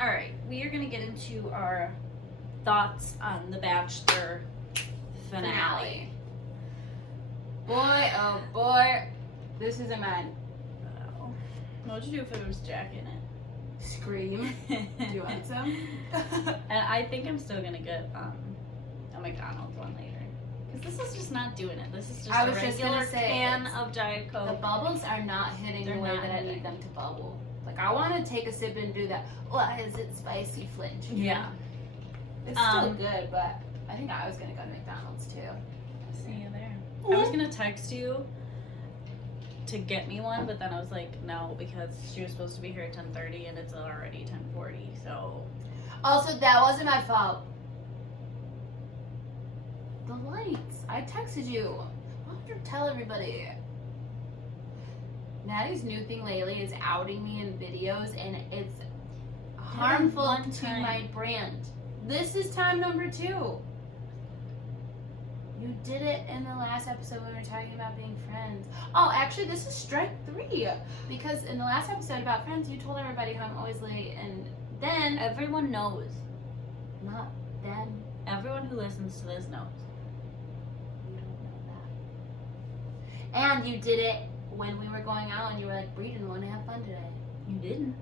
Alright, we are going to get into our thoughts on the Bachelor finale. Boy, oh boy, this is a man. Oh. What would you do if there was Jack in it? Scream. Do you want some? And I think I'm still going to get a McDonald's one later. Because this is just not doing it. This is just I a was just regular gonna say, can of Diet Coke. The bubbles are not hitting They're the way not that I hitting. need them to bubble. Like, I want to take a sip and do that. Why is it spicy flinch? Yeah. It's still good, but I think I was going to go to McDonald's too. See you there. I was going to text you to get me one, but then I was like, no, because she was supposed to be here at 10:30 and it's already 10:40, so. Also, that wasn't my fault. The lights. I texted you. I'll have to tell everybody. Maddie's new thing lately is outing me in videos, and it's harmful one to time. my brand. This is time number 2. You did it in the last episode when we were talking about being friends. Oh, actually, this is strike 3. Because in the last episode about friends, you told everybody how I'm always late, and then... Everyone knows. Not then. Everyone who listens to this knows. You don't know that. And you did it when we were going out, and you were like, Bree didn't want to have fun today. You didn't.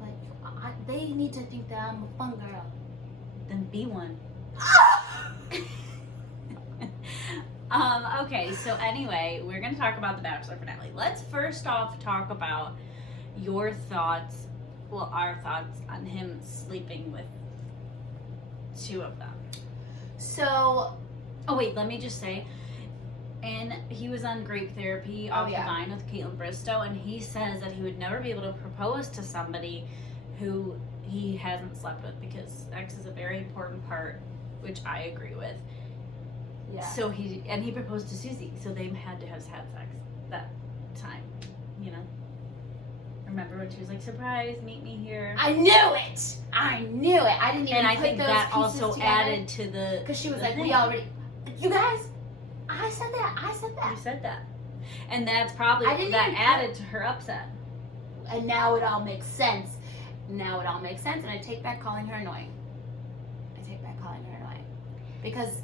Like, they need to think that I'm a fun girl. Then be one. Okay, so anyway, we're going to talk about the Bachelor finale. Let's first off talk about your thoughts, well, our thoughts on him sleeping with 2 of them. So, Oh, wait, let me just say, and he was on Grape Therapy off the Vine with Caitlin Bristow, and he says that he would never be able to propose to somebody who he hasn't slept with, because sex is a very important part, which I agree with. yeah. So he proposed to Susie, so they had to have had sex that time, you know? Remember when she was like, surprise, meet me here? I knew it! I knew it! I didn't even And I put think those that pieces also together. added to the... Because she was the like, thing. we already... You guys, I said that. You said that. And that's probably, I didn't that even added to her upset. And now it all makes sense. And I take back calling her annoying. Because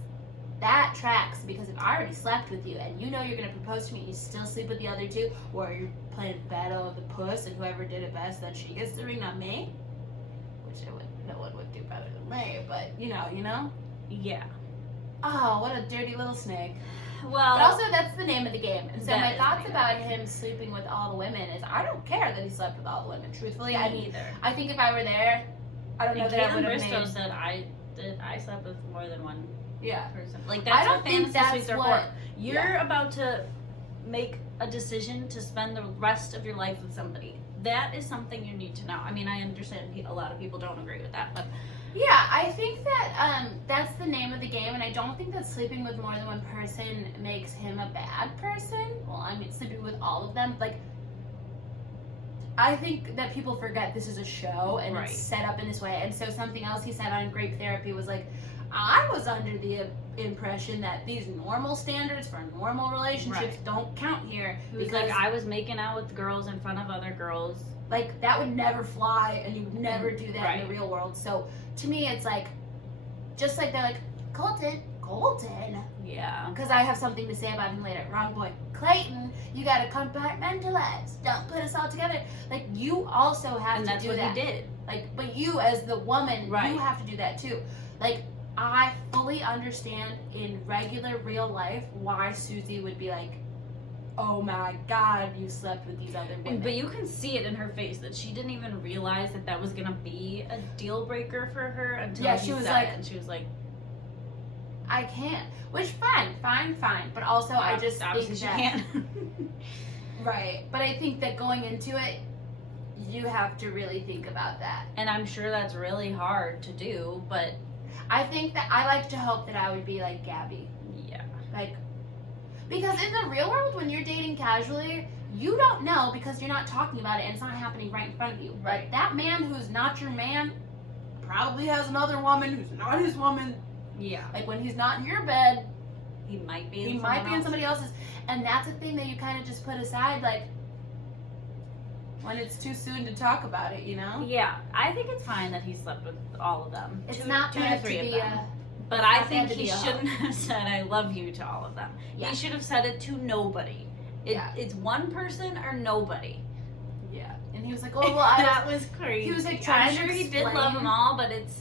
that tracks, because if I already slept with you and you know you're going to propose to me and you still sleep with the other 2, or you're playing battle of the puss and whoever did it best, then she gets the ring, not me. Which no one would do better than me, but you know? Yeah. Oh, what a dirty little snake. Well, But also, that's the name of the game. And so That my is thoughts the name about of the him sleeping with all the women is I don't care that he slept with all the women, truthfully. I mean, neither. I think if I were there, I don't know And that I Caitlin would have Bristow made... said I slept with more than one Yeah. person. Like, I that's don't what think fantasy that's suites are what- for. You're about to make a decision to spend the rest of your life with somebody. That is something you need to know. I mean, I understand a lot of people don't agree with that, but Yeah, I think that that's the name of the game, and I don't think that sleeping with more than one person makes him a bad person. Well, I mean, sleeping with all of them, like, I think that people forget this is a show, and Right. it's set up in this way. And so something else he said on Grape Therapy was like, I was under the impression that these normal standards for normal relationships Right. don't count here. he was because, like, I was making out with girls in front of other girls. like, that would never fly, and you would never do that in Right. the real world. So to me, it's like, just like they're like, Colton, Yeah. because I have something to say about him later. Wrong point. Clayton, you gotta compartmentalize. Don't put us all together. Like, you also have And to that's do what that. he did. Like, but you as the woman, Right. you have to do that too. Like, I fully understand in regular real life why Susie would be like, oh my God, you slept with these other women. But you can see it in her face that she didn't even realize that that was gonna be a deal breaker for her until Yeah, he she was said like- it, and she was like, I can't. Which, fine. But also, I just obviously think she that... can't. Right. But I think that going into it, you have to really think about that. And I'm sure that's really hard to do, but I think that I like to hope that I would be like Gabby. yeah. Like, because in the real world, when you're dating casually, you don't know because you're not talking about it and it's not happening right in front of you. Right. That man who's not your man probably has another woman who's not his woman. Yeah. Like, when he's not in your bed, He might be in he might be in somebody else's. And that's a thing that you kind of just put aside. Like, when it's too soon to talk about it, you know? Yeah, I think it's fine that he slept with all of them. It's two, not two meant to three to of be them. a... But I not think meant to he be a shouldn't have said I love you to all of them. Yeah. He should have said it to nobody. It's one person or nobody. Yeah. And he was like, oh, well, that was crazy. He was like trying I'm sure to he did explain. love them all, but it's...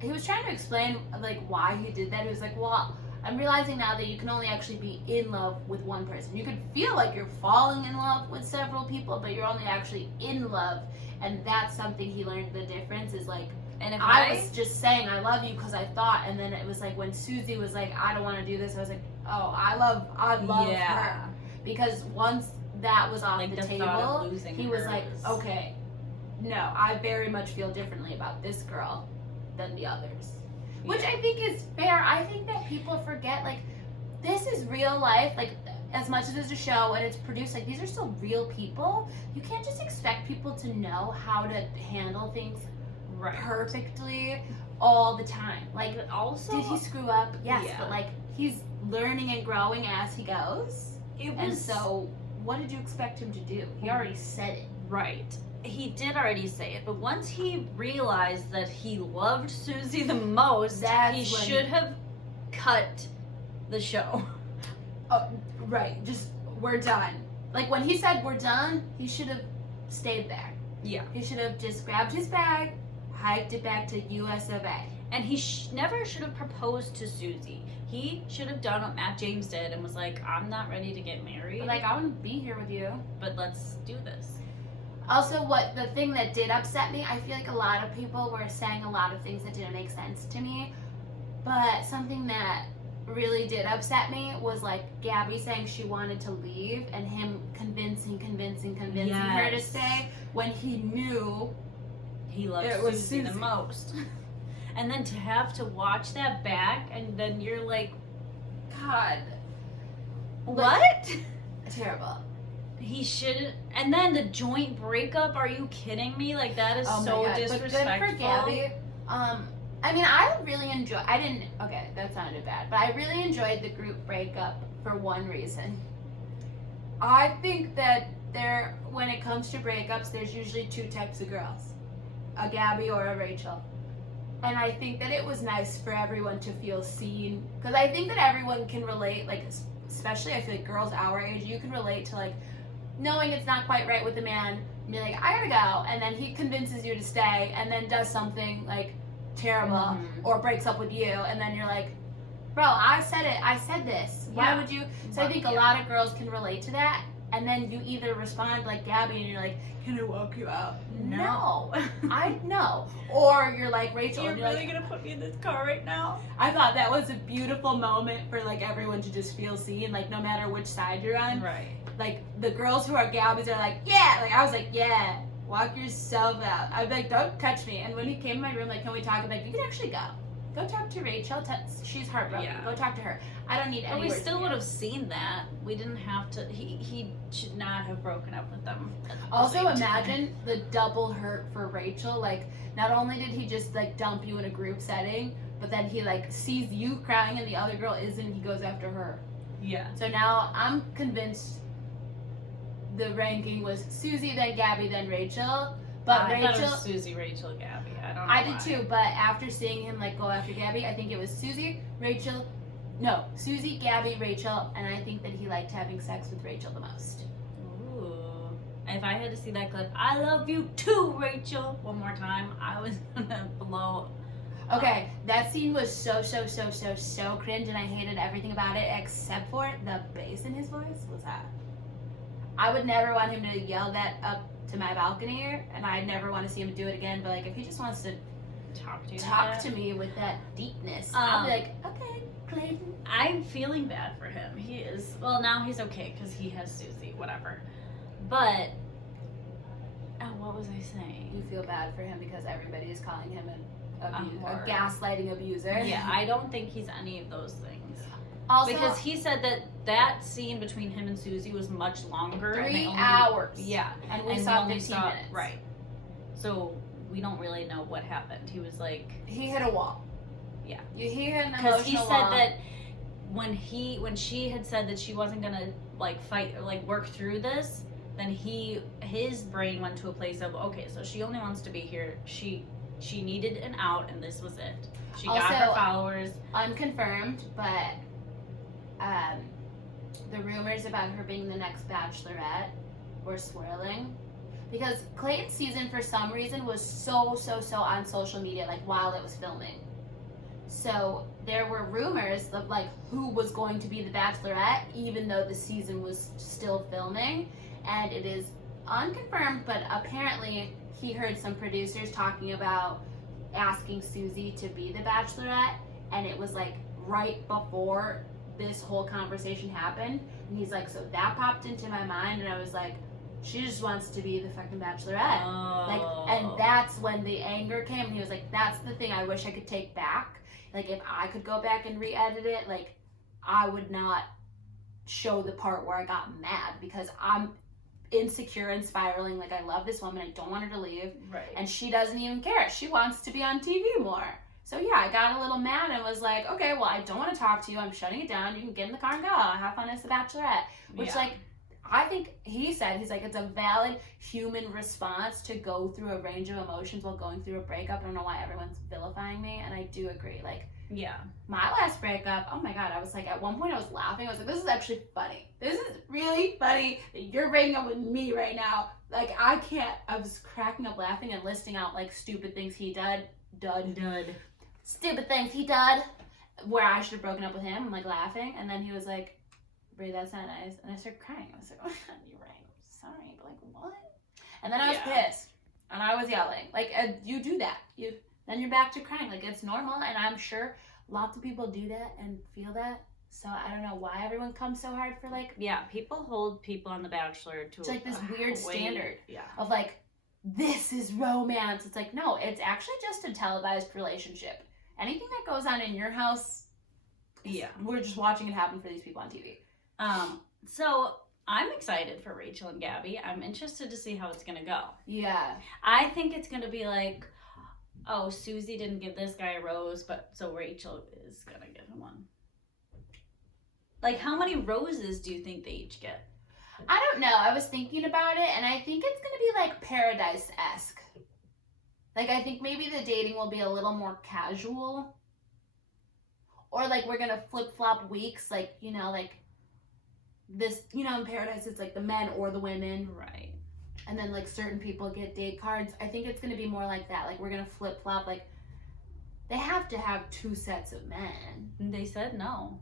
He was trying to explain, like, why he did that. He was like, well, I'm realizing now that you can only actually be in love with one person. You could feel like you're falling in love with several people, but you're only actually in love. And that's something he learned the difference is, like, and if I was just saying I love you because I thought, and then it was like when Susie was like, I don't want to do this, I was like, oh, I love her. Because once that was off like the thought of table, losing he was her like, okay, no, I very much feel differently about this girl than the others. Which I think is fair. I think that people forget, like, this is real life. Like, as much as it's a show and it's produced, like, these are still real people. You can't just expect people to know how to handle things perfectly all the time. Like, but also, did he screw up? Yes, yeah. but, like, he's learning and growing as he goes. And so, what did you expect him to do? He already said it. Right. He did already say it, but once he realized that he loved Susie the most, he should have cut the show. Oh, right. Just, we're done. Like, when he said we're done, he should have stayed there. Yeah. He should have just grabbed his bag, hiked it back to US of A. And he never should have proposed to Susie. He should have done what Matt James did and was like, I'm not ready to get married. But, like, I want to be here with you. But let's do this. Also, the thing that did upset me, I feel like a lot of people were saying a lot of things that didn't make sense to me. But something that really did upset me was, like, Gabby saying she wanted to leave and him convincing her to stay when he knew he loved Susie the most. And then to have to watch that back and then you're like, God. What? Terrible. He should, and then the joint breakup. Are you kidding me? Like that is so disrespectful. But good for Gabby. I mean, I really enjoy. I didn't. Okay, that sounded bad, but I really enjoyed the group breakup for one reason. I think that when it comes to breakups, there's usually two types of girls, a Gabby or a Rachel. And I think that it was nice for everyone to feel seen, because I think that everyone can relate. Like, especially I feel like girls our age, you can relate to like knowing it's not quite right with the man, and be like, I gotta go, and then he convinces you to stay, and then does something like terrible, or breaks up with you, and then you're like, bro, I said this. Why would you? So I think a lot of girls can relate to that, and then you either respond like Gabby, and you're like, can I walk you out? No. I know. Or you're like Rachel, You're and you're really like, gonna put me in this car right now? I thought that was a beautiful moment for like everyone to just feel seen, like no matter which side you're on. Right. Like the girls who are Gabby's are like, yeah. Like I was like, yeah. Walk yourself out. I'd be like, don't touch me. And when he came in my room, like, can we talk? I'm like, you can actually go. Go talk to Rachel. She's heartbroken. Yeah. Go talk to her. I don't need any. But we still would have seen that. We didn't have to. He should not have broken up with them. Also, imagine the double hurt for Rachel. Like, not only did he just like dump you in a group setting, but then he like sees you crying and the other girl isn't. He goes after her. Yeah. So now I'm convinced the ranking was Susie, then Gabby, then Rachel. But I Rachel, thought it was Susie, Rachel, Gabby. I don't know. I did too, but after seeing him like go after Gabby, I think it was Susie, Gabby, Rachel, and I think that he liked having sex with Rachel the most. Ooh. If I had to see that clip, I love you too, Rachel, one more time, I was gonna blow. Okay, that scene was so cringe, and I hated everything about it except for the bass in his voice was hot. I would never want him to yell that up to my balcony, and I'd never want to see him do it again, but like if he just wants to talk to me with that deepness, I'll be like, okay, Clayton. I'm feeling bad for him. He is, well, now he's okay because he has Susie, whatever. But, what was I saying? You feel bad for him because everybody is calling him a gaslighting abuser. Yeah, I don't think he's any of those things. Also, because he said that scene between him and Susie was much longer. 3 hours. Yeah. And we saw 15 minutes. Right. So we don't really know what happened. He was like... He hit a wall. Yeah. He hit an emotional wall. Because he said wall. that when she had said that she wasn't going to like fight or like work through this, then his brain went to a place of, okay, so she only wants to be here. She needed an out, and this was it. She got her followers. Unconfirmed, but the rumors about her being the next Bachelorette were swirling. Because Clayton's season, for some reason, was so on social media, like, while it was filming. So there were rumors of, like, who was going to be the Bachelorette, even though the season was still filming. And it is unconfirmed, but apparently he heard some producers talking about asking Susie to be the Bachelorette. And it was, like, right before this whole conversation happened. And he's like, so that popped into my mind, and I was like, she just wants to be the fucking Bachelorette. Oh. Like, and that's when the anger came. And he was like, that's the thing I wish I could take back. Like, if I could go back and re-edit it, like, I would not show the part where I got mad, because I'm insecure and spiraling. Like, I love this woman. I don't want her to leave. Right. And she doesn't even care. She wants to be on TV more. So, yeah, I got a little mad and was like, okay, well, I don't want to talk to you. I'm shutting it down. You can get in the car and go. Have fun as the Bachelorette. Which, like, I think he's like, it's a valid human response to go through a range of emotions while going through a breakup. I don't know why everyone's vilifying me, and I do agree. Like, yeah, my last breakup, oh my God, I was like, at one point I was laughing. I was like, this is actually funny. This is really funny that you're breaking up with me right now. Like, I was cracking up laughing and listing out, like, stupid things he did. Stupid things he did, where I should have broken up with him. I'm, like, laughing, and then he was like, Brie, that's not nice. And I started crying. I was like, oh my God, you're right. I'm sorry. But, like, what? And then I was pissed. And I was yelling. Like, you do that. Then you're back to crying. Like, it's normal. And I'm sure lots of people do that and feel that. So I don't know why everyone comes so hard for, like... Yeah, people hold people on The Bachelor to... It's like this weird standard of, like, this is romance. It's like, no, it's actually just a televised relationship. Anything that goes on in your house... Yeah. We're just watching it happen for these people on TV. So I'm excited for Rachel and Gabby. I'm interested to see how it's gonna go. Yeah. I think it's gonna be like, oh, Susie didn't give this guy a rose, but so Rachel is gonna give him one. Like, how many roses do you think they each get? I don't know. I was thinking about it, and I think it's gonna be like Paradise-esque. Like, I think maybe the dating will be a little more casual. Or, like, we're gonna flip-flop weeks, like, you know, like, this, you know, in Paradise, it's like the men or the women. Right. And then, like, certain people get date cards. I think it's going to be more like that. Like, we're going to flip-flop. Like, they have to have 2 sets of men. And they said no.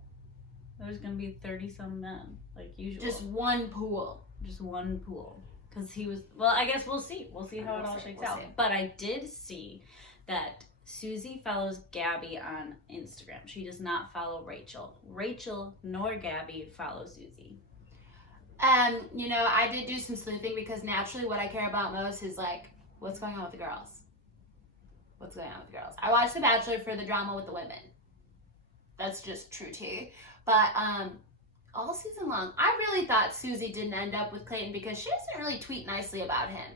There's going to be 30-some men, like usual. Just one pool. Just one pool. Because he was, well, I guess we'll see. We'll see how it all shakes out. But I did see that Susie follows Gabby on Instagram. She does not follow Rachel. Rachel nor Gabby follow Susie. You know, I did do some sleuthing, because naturally what I care about most is, like, what's going on with the girls. What's going on with the girls? I watched The Bachelor for the drama with the women. That's just true tea. But all season long, I really thought Susie didn't end up with Clayton, because she doesn't really tweet nicely about him.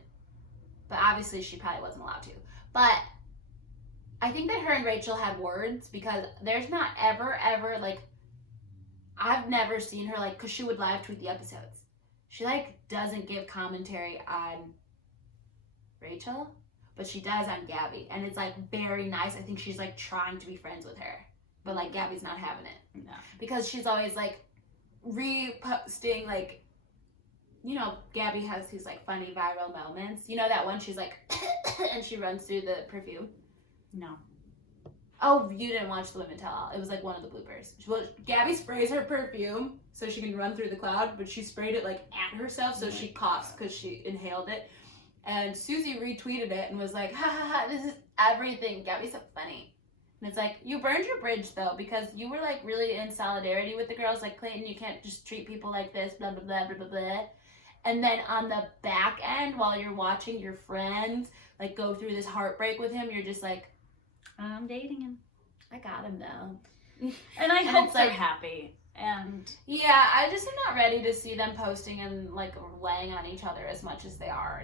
But obviously she probably wasn't allowed to. But I think that her and Rachel had words, because there's not ever, like, I've never seen her, like, because she would live tweet the episodes. She, like, doesn't give commentary on Rachel, but she does on Gabby. And it's, like, very nice. I think she's, like, trying to be friends with her. But, like, Gabby's not having it. No. Because she's always, like, reposting, like, you know, Gabby has these, like, funny viral moments. You know that one? She's, like, and she runs through the perfume. No. Oh, you didn't watch The Women Tell All. It was like one of the bloopers. Well, Gabby sprays her perfume so she can run through the cloud, but she sprayed it, like, at herself, so she coughs because she inhaled it. And Susie retweeted it and was like, ha ha ha, this is everything. Gabby's so funny. And it's like, you burned your bridge, though, because you were, like, really in solidarity with the girls. Like, Clayton, you can't just treat people like this, blah, blah, blah, blah, blah, blah. And then on the back end, while you're watching your friends, like, go through this heartbreak with him, you're just like, I'm dating him. I got him, though. And I hope they're happy. And yeah, I just am not ready to see them posting and, like, laying on each other as much as they are.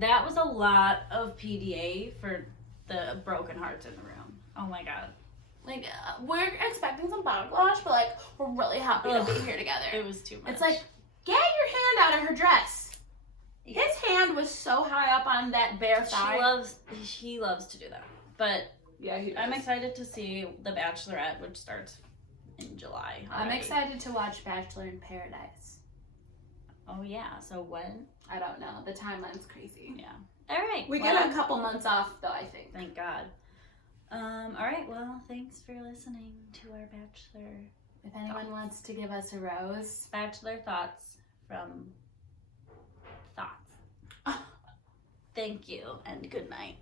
That was a lot of PDA for the broken hearts in the room. Oh my God. Like, we're expecting some backlash, but, like, we're really happy to be here together. It was too much. It's like, get your hand out of her dress. His hand was so high up on that bare thigh. He loves to do that. But yeah, I'm excited to see The Bachelorette, which starts in July. I'm excited to watch Bachelor in Paradise. Oh yeah, so when? I don't know. The timeline's crazy. Yeah. All right. We get a couple months off though, I think. Thank God. All right. Well, thanks for listening to our Bachelor. If anyone wants to give us a rose, Bachelor thoughts from Thoughts. Thank you and good night.